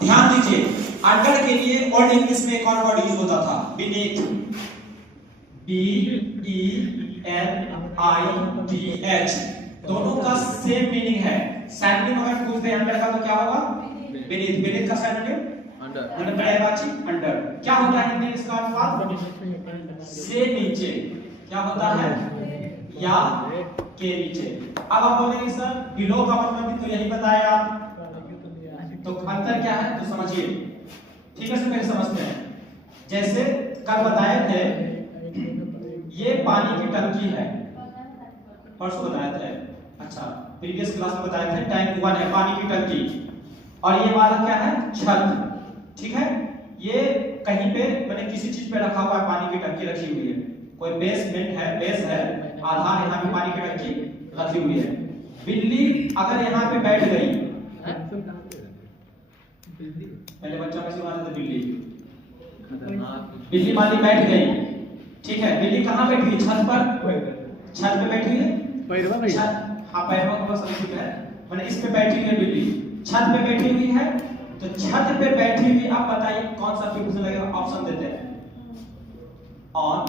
ध्यान दीजिए, अंडर के लिए ओल्ड इंग्लिश में एक और वर्ड यूज होता था, बीनीथ, BENITH, दोनों का सेम मीनिंग है। सैनोनिम अगर पूछ दे अंडर का तो क्या होगा? बीनीथ। बीनीथ का सैनोनिम अंडर। क्या होता है हिंदी इसका अनुवाद? से नीचे। क्या होता है? या के नीचे। अब आप बोलेंगे सर बिलो का मतलब भी तो यही बताया आप, तो अंतर क्या है तो समझिए, ठीक है सर, पहले समझते हैं। जैसे कल बताए थे ये पानी की टंकी है, परसों बताए थे, अच्छा प्रीवियस क्लास में बताए थे टैंक 1 है पानी की टंकी, और ये वाला क्या है? छत, ठीक है। ये कहीं पे मैंने किसी चीज पे रखा हुआ है, पानी की टंकी रखी हुई है, कोई बेसमेंट है, बेस है, आधार यहाँ पे पानी की टंकी रखी हुई है। बिल्ली अगर यहाँ पे बैठ गई, पहले बच्चा कैसे मानते थे? बिल्ली मान ली बैठ गई, ठीक है। बिल्ली कहाँ बैठी है? छत पर, छत पे बैठी है, हाँ पैरवा को समझ है, मैंने इस पे बैठी हुई है बिल्ली, छत पे बैठी हुई है, तो छत पे बैठी हुई, आप बताइए कौन सा प्रीपोजिशन लगेगा? ऑप्शन देते हैं, ऑन,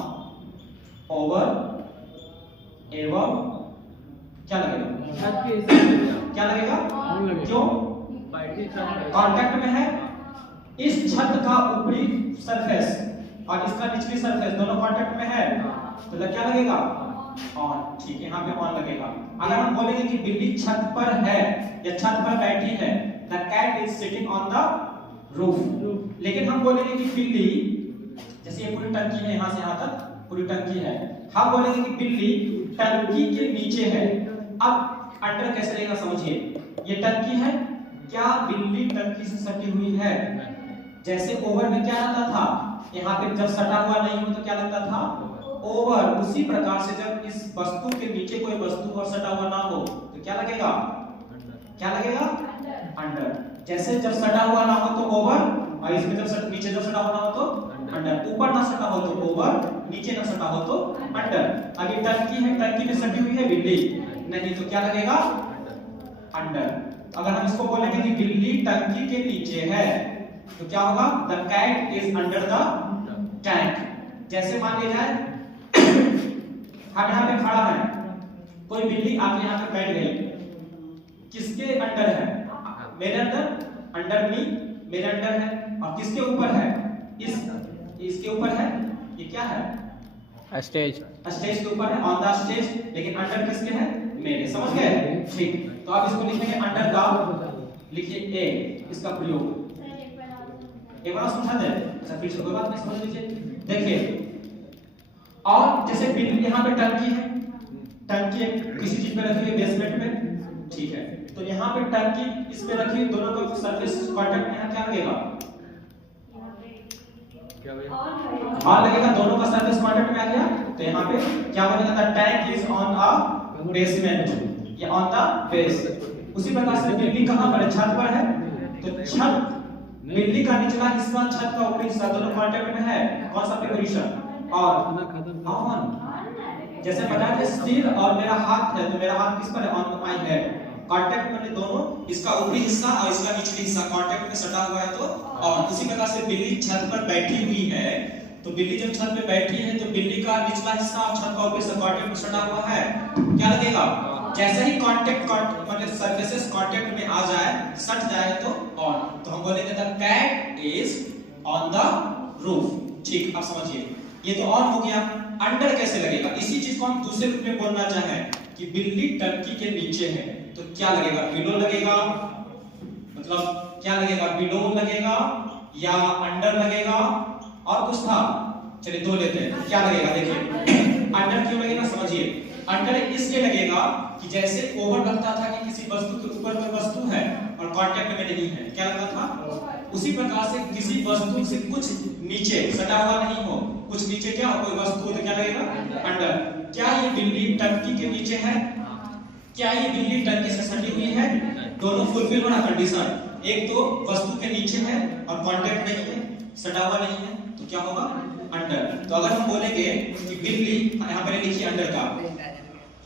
ओवर, एवं, क्या लगेगा? क्या लगेगा? क्यों? कांटेक्ट में है। इस छत का ऊपरी सरफेस और इसका निचली सरफेस दोनों कांटेक्ट में है, तो क्या लगेगा? ऑन, ठीक है, यहाँ पे ऑन लगेगा। अगर हम बोलेंगे कि बिल्ली छत पर है या छत पर बैठी है, the cat is sitting on the roof, लेकिन हम बोलेंगे कि बिल्ली, जैसे ये पूरी टंकी है, यहाँ से यहाँ तक पूरी टंकी है, हम बोलेंगे कि बिल्ली टंकी के नीचे है। अब अंडर कैसे रहेगा समझिए, ये टंकी है, क्या बिल्ली टंकी से सटी हुई है? जैसे ओवर में क्या आता था, यहाँ पे जब सटा हुआ नहीं हो तो क्या लगता था? ओवर। उसी प्रकार से जब इस वस्तु के नीचे कोई वस्तु और सटा हुआ ना हो तो क्या लगेगा? क्या लगेगा? अंडर। जैसे जब सटा हुआ ना हो तो ओवर, और इसमें जब नीचे जब सटा हुआ ना हो तो अंडर। ऊपर ना सटा हो तो ओवर, नीचे ना सटा हो तो अंडर। अब ये टंकी है, टंकी में सटी हुई है बिल्ली, नहीं तो क्या लगेगा? अंडर। अगर हम इसको बोलेंगे कि बिल्ली टंकी के नीचे है तो क्या होगा? The cat is under the tank. जैसे मान लिया जाए हम यहाँ पे खड़ा है, कोई बिल्ली आके यहाँ पे बैठ गई, किसके अंडर है? मेरे अंदर, अंडर मी, मेरे अंडर है, और किसके ऊपर है? इसके ऊपर है। ये क्या है? स्टेज। स्टेज के ऊपर है, ऑन द स्टेज, लेकिन अंडर किसके है? मेरे। समझ गए? ठीक, तो आप इसको लिखेंगे अंडर का, लिखिए ए, इसका प्रयोग एक बार समझा दे। अच्छा फिर से कोई बात नहीं, समझ लीजिए। देखिए, और जैसे बिल्ली यहाँ पे टंकी है, टंकी किसी चीज पे रखी हुई है, बेसमेंट में, ठीक है, तो यहाँ पे टंकी इस पे रखी, दोनों का सरफेस कांटेक्ट में है, क्या लगेगा? ऑन लगेगा, दोनों का सरफेस कांटेक्ट में आ गया, तो यहाँ पे क्या बनेगा? The tank is on a basement, या ऑन द बेस। उसी प्रकार से बिल्ली कहाँ पर है? छत पर है, तो छत, बिल्ली का निचला हिस्सा, छत का ऊपरी हिस्सा, दोनों कांटेक्ट में है, कौन सा प्रीपोजिशन? और ऑन। जैसे बताया था स्टिल, और मेरा हाथ है, तो मेरा हाथ किस पर है? On my head. कांटेक्ट में दोनों, इसका ऊपरी हिस्सा और इसका निचली हिस्सा कांटेक्ट में सटा हुआ है, तो ऑन। उसी प्रकार से बिल्ली छत पर बैठी हुई है, तो बिल्ली जब छत पे बैठी है तो बिल्ली का निचला हिस्सा और छत का ऊपरी हिस्सा कांटेक्ट में सटा हुआ है, क्या लगेगा? जैसे ही कांटेक्ट मतलब सरफेसेस कांटेक्ट में आ जाए, सट जाए, तो ऑन, तो हम बोलेंगे the cat is on the roof. ठीक, अब समझिए, ये तो ऑन हो गया। अंडर कैसे लगेगा? इसी चीज को हम दूसरे रूप में बोलना चाहें कि बिल्ली टंकी के नीचे है, तो क्या लगेगा? बिलो लगेगा, मतलब क्या लगेगा? बिलो लगेगा या अंडर लगेगा? और कुछ था, चलिए दो लेते हैं, क्या लगेगा? देखिए अंडर क्यों लगेगा समझिए। अंडर इसलिए लगेगा कि जैसे ओवर लगता था कि किसी वस्तु के ऊपर कोई वस्तु है और कांटेक्ट में नहीं है, क्या लगता था? उसी प्रकार से किसी वस्तु से कुछ नीचे सटा हुआ नहीं हो, कुछ नीचे क्या हो, कोई वस्तु, तो क्या लगेगा? अंडर। क्या ये बिल्ली टंकी के नीचे है? क्या ये बिल्ली टंकी से सटी हुई है? दोनों फुलफिल होना कंडीशन, एक तो वस्तु के नीचे है और कांटेक्ट नहीं है, सटा हुआ नहीं है, तो क्या होगा? अंडर। तो अगर हम बोलेंगे कि बिल्ली, यहाँ पर लिखिए अंडर का,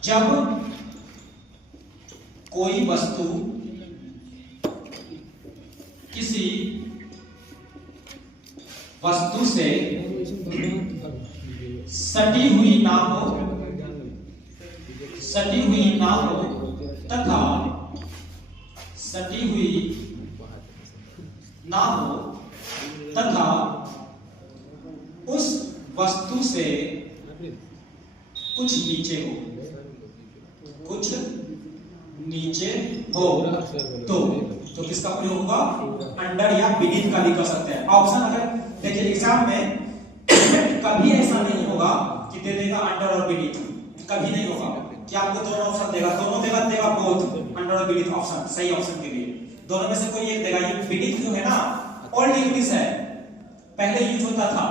जब कोई वस्तु किसी वस्तु से सटी हुई ना हो तथा सटी हुई ना हो तथा उस वस्तु से कुछ नीचे हो तो किसका प्रयोग होगा? अंडर या बीनीथ का भी कर सकते हैं। ऑप्शन अगर देखिए एग्जाम में कभी ऐसा नहीं होगा कि दे देगा अंडर और बीनीथ, कभी नहीं होगा कि आपको दोनों ऑप्शन देगा, दोनों देगा बोथ अंडर और बीनीथ ऑप्शन, सही ऑप्शन के लिए दोनों में से कोई एक देगा। ये बीनीथ जो है ना ओल्ड इंग्लिश है, पहले यूज होता था,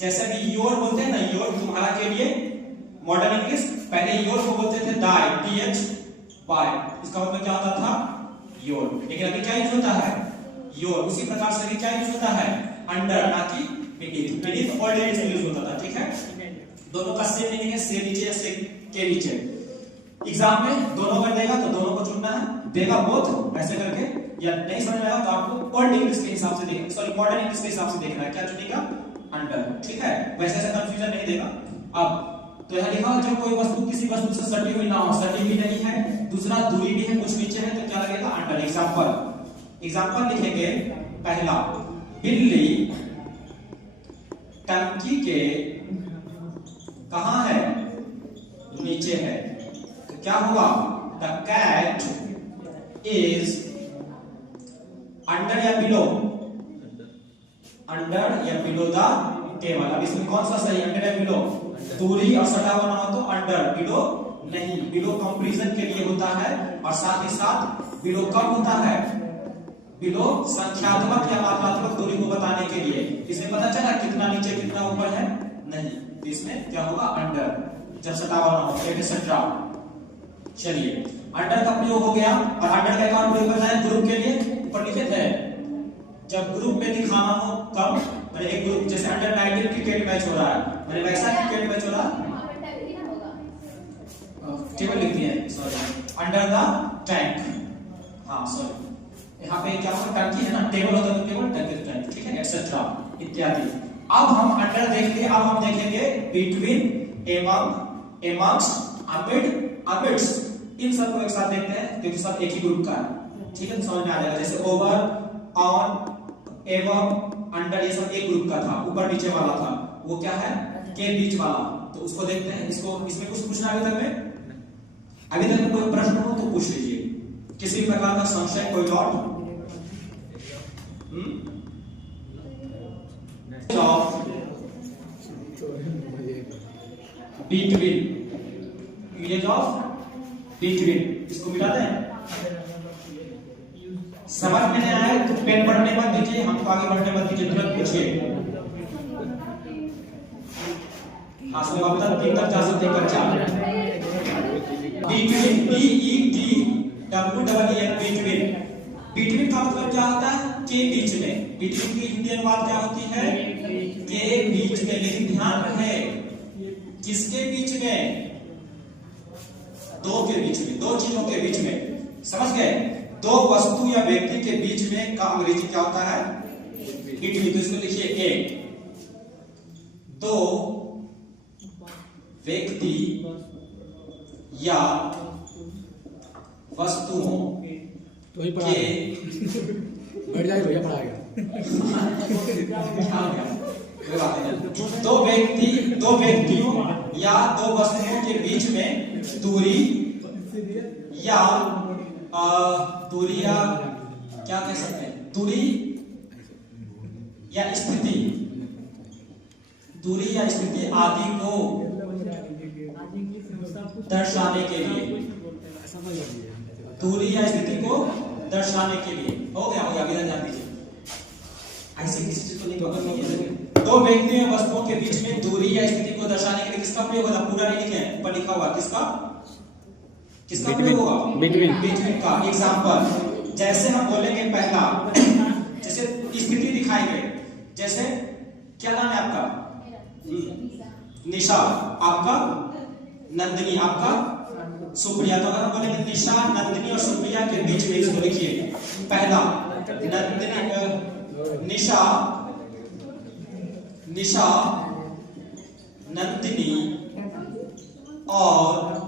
जैसे भी योर बोलते हैं ना, योर तुम्हारा के लिए मॉडर्न इंग्लिश, पहले योर को बोलते थे दाई, TH Y, इसका मतलब क्या होता था? योर। लेकिन अभी क्या यूज होता है? योर। उसी प्रकार से भी क्या यूज होता है? अंडर, ना कि बीनीथ। बीनीथ ओल्ड इंग्लिश में यूज होता था, ठीक है। दोनों का सेम मीनिंग है, से नीचे या से के नीचे। एग्जाम में दोनों अगर देगा तो दोनों को चुनना है, देगा बोथ ऐसे करके, या नहीं समझ में आएगा तो आपको ओल्ड इंग्लिश के हिसाब से देखना, सॉरी मॉडर्न इंग्लिश के हिसाब से देखना है, क्या चुनेगा? अंडर, ठीक है। वैसे ऐसा कंफ्यूजन नहीं देगा। अब तो यह लिखा जब कोई वस्तु किसी वस्तु से सटी हुई ना हो, सटी हुई नहीं है, दूसरा दूरी भी है, कुछ नीचे है, तो क्या लगेगा? अंडर। एग्जांपल लिखेंगे। पहला, बिल्ली टंकी के कहां है? नीचे है, तो क्या होगा? द कैट इज अंडर या बिलो? अंडर या बिलो द टेबल। अब इसमें कौन सा सही? अंडर या बिलो? दूरी और सटा हुआ ना हो तो अंडर, बिलो नहीं। बिलो कंपैरिजन के लिए होता है, और साथ ही साथ बिलो कब होता है? बिलो संख्यात्मक या मात्रात्मक दूरी को बताने के लिए। इसमें पता चला कितना नीचे कितना ऊपर है? नहीं, तो इसमें क्या होगा? अंडर, जब सटा हुआ ना हो, एटसेट्रा। चलिए, अंडर का प्रयोग हो गया। और अंडर का एक और प्रयोग बताया ग्रुप के लिए, ऊपर लिखे थे, जब ग्रुप में दिखाना हो। कब? मैंने एक ग्रुप, जैसे अंडर 19 क्रिकेट मैच हो रहा है, मैंने वैसा क्रिकेट मैच हो रहा है, टेबल लिख दिया, सॉरी, अंडर द टैंक। हाँ सॉरी, यहाँ पे क्या होगा? टंकी है ना, टेबल होता है तो टेबल, टंकी तो टैंक, ठीक है, एक्सेट्रा इत्यादि। अब हम अंडर देख लिए, अब हम देखेंगे बिटवीन, एमंग, एमंग्स्ट, अमिड्स, इन सबको एक साथ देखते हैं क्योंकि सब एक ही ग्रुप का है, ठीक है, समझ में आ जाएगा। जैसे ओवर, ऑन, एवं, अंडर, ये सब एक ग्रुप का था, ऊपर नीचे वाला था, वो क्या है? के बीच वाला। तो उसको देखते हैं। इसको इसमें कुछ पूछना अभी तक में? अभी तक में कोई प्रश्न हो तो पूछ लीजिए, किसी प्रकार का संशय, कोई doubt? Between, image of between, इसको मिटा दें। समझ में नहीं आया तो पेन पढ़ने मत दीजिए, हमको आगे बढ़ने मत दीजिए, तुरंत पूछिए। हाँ सब अब तक 3 तक जा सकते हैं कच्चा। Between, BETWEEN, between. बिटवीन का मतलब क्या होता है? के बीच में। बिटवीन की हिंदी अनुवाद क्या होती है? के बीच में। लेकिन ध्यान रहे, किसके बीच में? दो के बीच में, दो चीजों के बीच में, समझ गए? दो वस्तु या व्यक्ति के बीच में का अंग्रेजी क्या होता है? बिटवीन। तो इसको लिखिए ए, दो व्यक्ति या वस्तुओं के बैठ जाए भैया, पढ़ाएगा। दो व्यक्तियों या दो वस्तुओं के बीच में दूरी या क्या कह सकते हैं? दूरी या स्थिति, दूरी या स्थिति आदि को दर्शाने के लिए, दूरी या स्थिति को दर्शाने के लिए। हो गया अभी ध्यान दीजिए, ऐसे किसी चीज को नहीं पकड़। दो व्यक्तियों या वस्तुओं के बीच में दूरी या स्थिति को दर्शाने के लिए किसका प्रयोग होगा? पूरा नहीं लिखे, ऊपर लिखा हुआ, किसका प्रयोग होगा? बिटवीन का। एग्जांपल, जैसे हम बोलेंगे पहला, जैसे स्थिति दिखाएंगे, जैसे क्या नाम है आपका? निशा, आपका नंदिनी, आपका सुप्रिया। तो अगर हम बोलेंगे निशा, नंदिनी और सुप्रिया के बीच में, इसको लिखिए पहला, निशा निशा नंदिनी और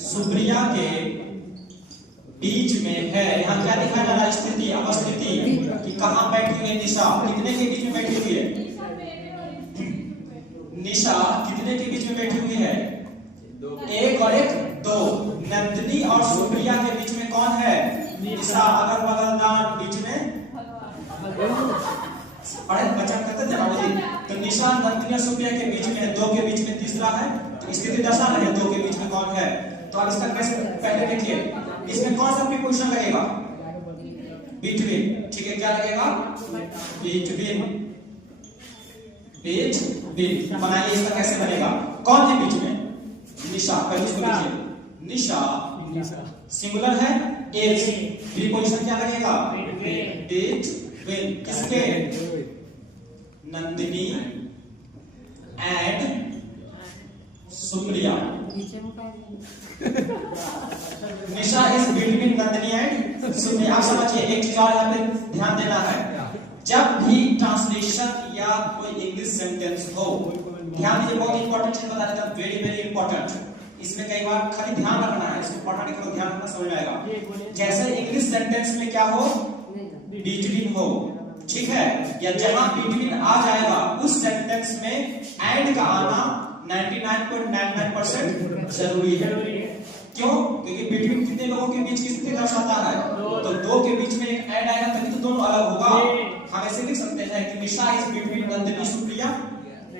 सुप्रिया के बीच में है। यहाँ क्या लिखा जा रहा है? स्थिति, अवस्थिति कि कहां बैठी हुई है निशा, कितने के बीच में बैठी हुई है? निशा कितने के बीच में बैठी हुई है? एक और एक, दो। नंदिनी और सुप्रिया के बीच में कौन है? निशा। अगल बगल दान, बीच में पढ़े बच्चा कहते जवाब जी। तो निशा नंदिनी और सुप्रिया के बीच में, दो के बीच में तीसरा है, तो स्थिति दशा है, दो के बीच में कौन है? तो अब इसका कैसे, पहले देखिए इसमें कौन सा प्रीपोजिशन लगेगा? बिटवीन। ठीक है, क्या लगेगा? बिटवीन। बिटवीन बनाइए, इसका कैसे बनेगा? कौन है बीच में? निशा। पहले इसको लिखिए, निशा सिंगुलर है, इज। प्रीपोजिशन क्या लगेगा? बिटवीन। किसके? Nandini and Supriya. Nisha is between Nandini and Supriya. आप समझिए, एक चीज और यहाँ पे ध्यान देना है, जब भी ट्रांसलेशन या कोई इंग्लिश सेंटेंस हो, ध्यान दीजिए, बहुत इंपॉर्टेंट चीज बता देता हूं, वेरी वेरी इंपॉर्टेंट। इसमें कई बार खाली ध्यान रखना है, इसको पढ़ने के बाद ध्यान रखना, समझ आएगा। जैसे इंग्लिश सेंटेंस में क्या हो? बिटवीन हो, ठीक है, या जहां बिटवीन आ जाएगा उस सेंटेंस में एंड का आना 99.99% जरूरी है। क्यों? क्योंकि बिटवीन कितने लोगों के बीच की स्थिति दर्शाता है, तो दो के बीच में एक एंड आएगा तभी तो दोनों अलग होगा। हम ऐसे लिख सकते हैं कि निशा इज बिटवीन नंदिनी सुप्रिया,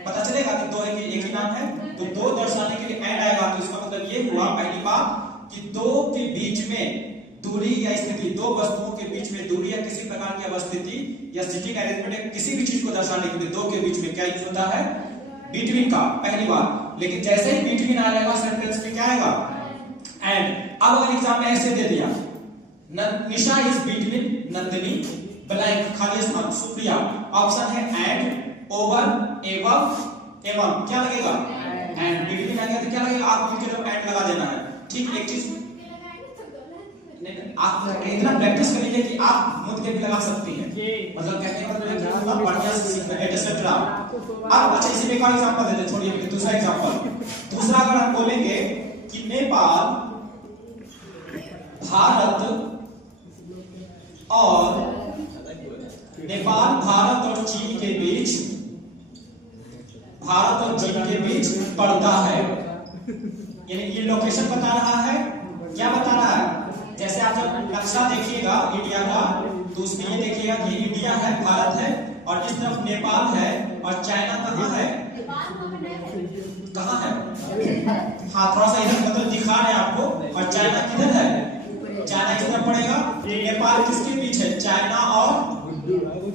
पता चलेगा कि दो एक ही नाम है, तो दो दर्शाने के लिए एंड आएगा, तो इसका मतलब ये हुआ पहली बात कि दो के बीच में दूरी या स्थिति, दो वस्तुओं के बीच में दूरी या किसी प्रकार की अवस्थिति या सिटिंग अरेंजमेंट, किसी भी चीज को दर्शाने के लिए दो के बीच में क्या यूज होता है? बिटवीन का, पहली बात। लेकिन जैसे ही बिटवीन आ जाएगा सेंटेंस में क्या आएगा? एंड। अब अगर एग्जाम में ऐसे दे दिया, निशा इज बिटवीन नंदिनी ब्लैंक, खाली स्थान सुप्रिया, ऑप्शन है एंड, ओवर, एवं, क्या लगेगा? एंड। बिटवीन आ गया तो क्या लगेगा? आप मिलकर एंड लगा देना है। ठीक, एक चीज आप इतना प्रैक्टिस कर लीजिए कि आप मुझ के भी लगा सकती हैं, मतलब कहने का मतलब बढ़िया से सीखना है, एटसेट्रा। अब अच्छा, इसी में एक और एग्जांपल देते हैं, छोड़िए दूसरा एग्जांपल। दूसरा अगर हम बोलेंगे कि नेपाल भारत और चीन के बीच पड़ता है, यानी ये लोकेशन बता रहा है। क्या बता रहा है? जैसे आप जब नक्शा देखिएगा इंडिया का, तो उसमें ये देखिएगा कि इंडिया है, भारत है, और इस तरफ नेपाल है, और चाइना कहाँ है? कहाँ है? हाँ, थोड़ा सा इधर मतलब दिखा रहे हैं आपको, और चाइना किधर है? चाइना इस तरफ पड़ेगा। नेपाल किसके बीच है? चाइना और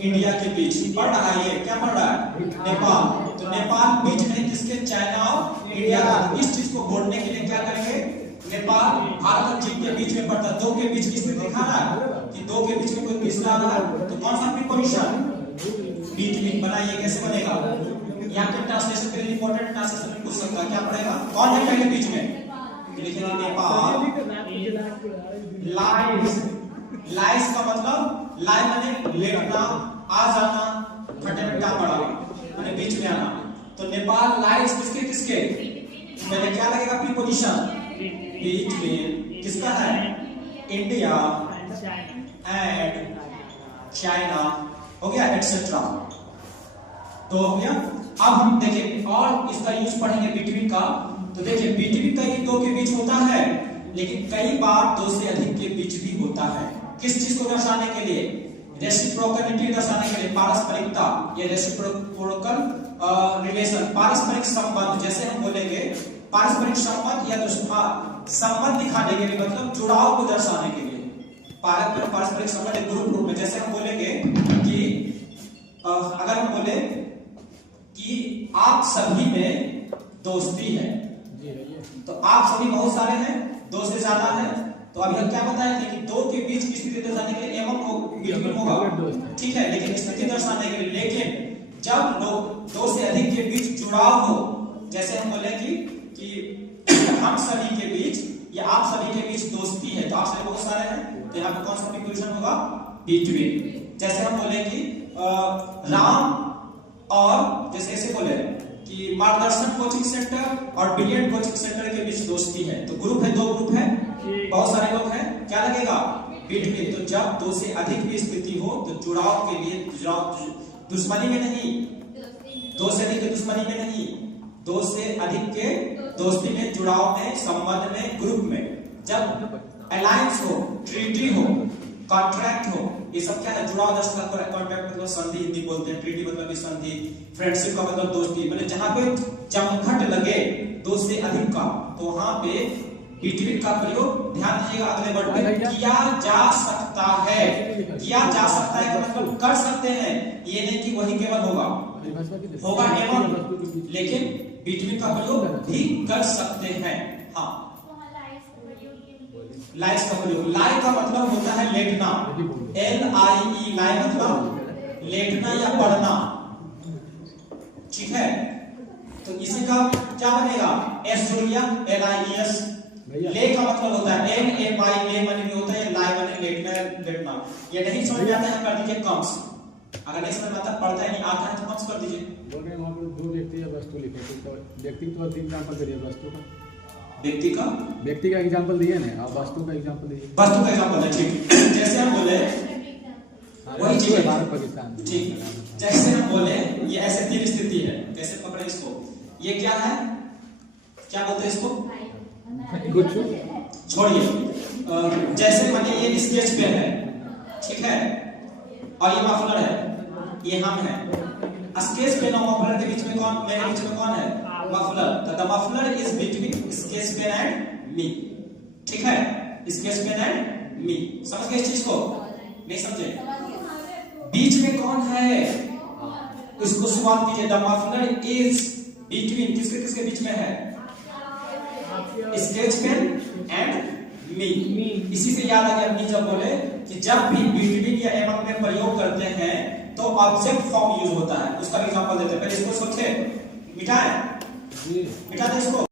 इंडिया के बीच पड़ रहा है। ये क्या पड़ रहा है? नेपाल। तो नेपाल बीच में किसके? चाइना और इंडिया का। इस चीज को बोलने के लिए क्या करेंगे? नेपाल भारत और चीन के बीच में पड़ता है, दो के बीच की स्थिति दिखा रहा है कि दो के बीच में कोई तीसरा आ रहा है, तो कौन सा प्रीपोजिशन? बिटवीन बनाइए, कैसे बनेगा? यहाँ के ट्रांसलेशन के लिए इंपॉर्टेंट ट्रांसलेशन में पूछ सकता है, क्या पड़ेगा? कौन है पहले बीच में? लिखिए नेपाल लाइस का मतलब लाई माने लेटना, आ जाना, खड्डे में टांग पड़ना, माने बीच में आना। तो नेपाल लाइस किसके? पहले क्या लगेगा प्रीपोजिशन? बीच में। किसका है? इंडिया एंड चाइना, हो गया, एटसेट्रा। तो हो गया। अब हम देखिए और इसका यूज पढ़ेंगे बिटवीन का। तो देखिए बिटवीन का ये दो के बीच होता है, लेकिन कई बार दो से अधिक के बीच भी होता है। किस चीज को दर्शाने के लिए? रेसिप्रोकलिटी दर्शाने के लिए, पारस्परिकता, ये रेसिप्रोकल रिलेशन, पारस्परिक संबंध। जैसे हम बोलेंगे पारस्परिक संबंध या संबंध दिखाने के लिए, मतलब जुड़ाव को दर्शाने के लिए। पारस्परिक संबंध एक ग्रुप रूप में, जैसे हम बोलेंगे कि अगर हम बोले कि आप सभी में दोस्ती है, तो आप सभी बहुत सारे हैं, दो से ज्यादा है, तो अभी हम क्या बताए थे कि दो के बीच की स्थिति दर्शाने के लिए एवं होगा, ठीक है, लेकिन स्थिति दर्शाने के लिए। लेकिन जब लोग दो से अधिक के बीच जुड़ाव हो, जैसे हम बोले कि हम सभी के बीच ये आप सभी के बीच दोस्ती है, तो आप सभी बहुत सारे हैं, तो यहाँ पे कौन सा प्रीपोजिशन होगा? बिटवीन। जैसे हम बोले कि राम और जैसे ऐसे बोले कि मार्गदर्शन कोचिंग सेंटर और ब्रिलियंट कोचिंग सेंटर के बीच दोस्ती है, तो ग्रुप है, दो ग्रुप है, बहुत सारे लोग हैं, क्या लगेगा? बिटवीन। तो जब दो से अधिक की स्थिति हो तो जुड़ाव के लिए, जुड़ाव दुश्मनी में नहीं, दो से अधिक के दुश्मनी में नहीं, दो से अधिक के दोस्ती में, जुड़ाव में, संबंध में, ग्रुप में, जब अलायंस हो, ट्रीटी हो, कॉन्ट्रैक्ट हो, ये सब क्या है? जुड़ाव दर्शाता है। कॉन्ट्रैक्ट मतलब संधि हिंदी बोलते हैं, ट्रीटी मतलब भी संधि, फ्रेंडशिप का मतलब दोस्ती, मतलब जहां पे जमघट लगे दो से अधिक का, तो वहां पे बिटवीन का प्रयोग, ध्यान दीजिएगा अगले वर्ड पे, किया जा सकता है। किया जा सकता है का मतलब कर सकते हैं, ये नहीं कि वही केवल होगा एवं, लेकिन बिटवीन का प्रयोग भी कर सकते हैं। हाँ, लाइस का प्रयोग, लाई का मतलब होता है लेटना, LIE, लाई मतलब लेटना या पढ़ना, ठीक है? तो इसी का क्या बनेगा? एस्ट्रोलिया, LIES। ले का मतलब होता है NAY, ले माने होता है, लाई माने लेटना। ये नहीं समझ में आता है, कर दीजिए कम्स। अगर नहीं समझ में आता, पढ़ता है नहीं आता है तो कम्स कर दीजिए। बोल रहे हैं वहां पर दो व्यक्ति या वस्तु लिखे, तो व्यक्ति तो तीन एग्जांपल दे दिए, वस्तु का, व्यक्ति का एग्जांपल दिए ना, आप वस्तु का एग्जांपल दीजिए। वस्तु का एग्जांपल है, ठीक। जैसे हम बोले वही चीज है, भारत पाकिस्तान, ठीक। जैसे हम बोले ये ऐसे तीन स्थिति है, कैसे पकड़े इसको? ये क्या है? क्या बोलते हैं इसको? कुछ छोड़िए। जैसे मानिए ये स्केच पेन है, ठीक है, और ये मफलर है, ये हम है। स्केच पेन और मफलर के बीच में कौन, मेरे बीच में कौन है? मफलर। तो the muffler is between sketch pen and me, ठीक है? स्केच पेन एंड मी, समझ गए इस चीज को? नहीं समझे? बीच में कौन है? इसको शुरुआत कीजिए, द मफलर इज बिटवीन, किसके किसके बीच में है? Sketch pen and me. इसी से याद आ गया, मी जब बोले कि जब भी बिटवीन या एमंग में प्रयोग करते हैं तो ऑब्जेक्ट फॉर्म यूज होता है, उसका एग्जांपल देते हैं। पहले इसको सोचे, मिटाए, मिटा दे इसको।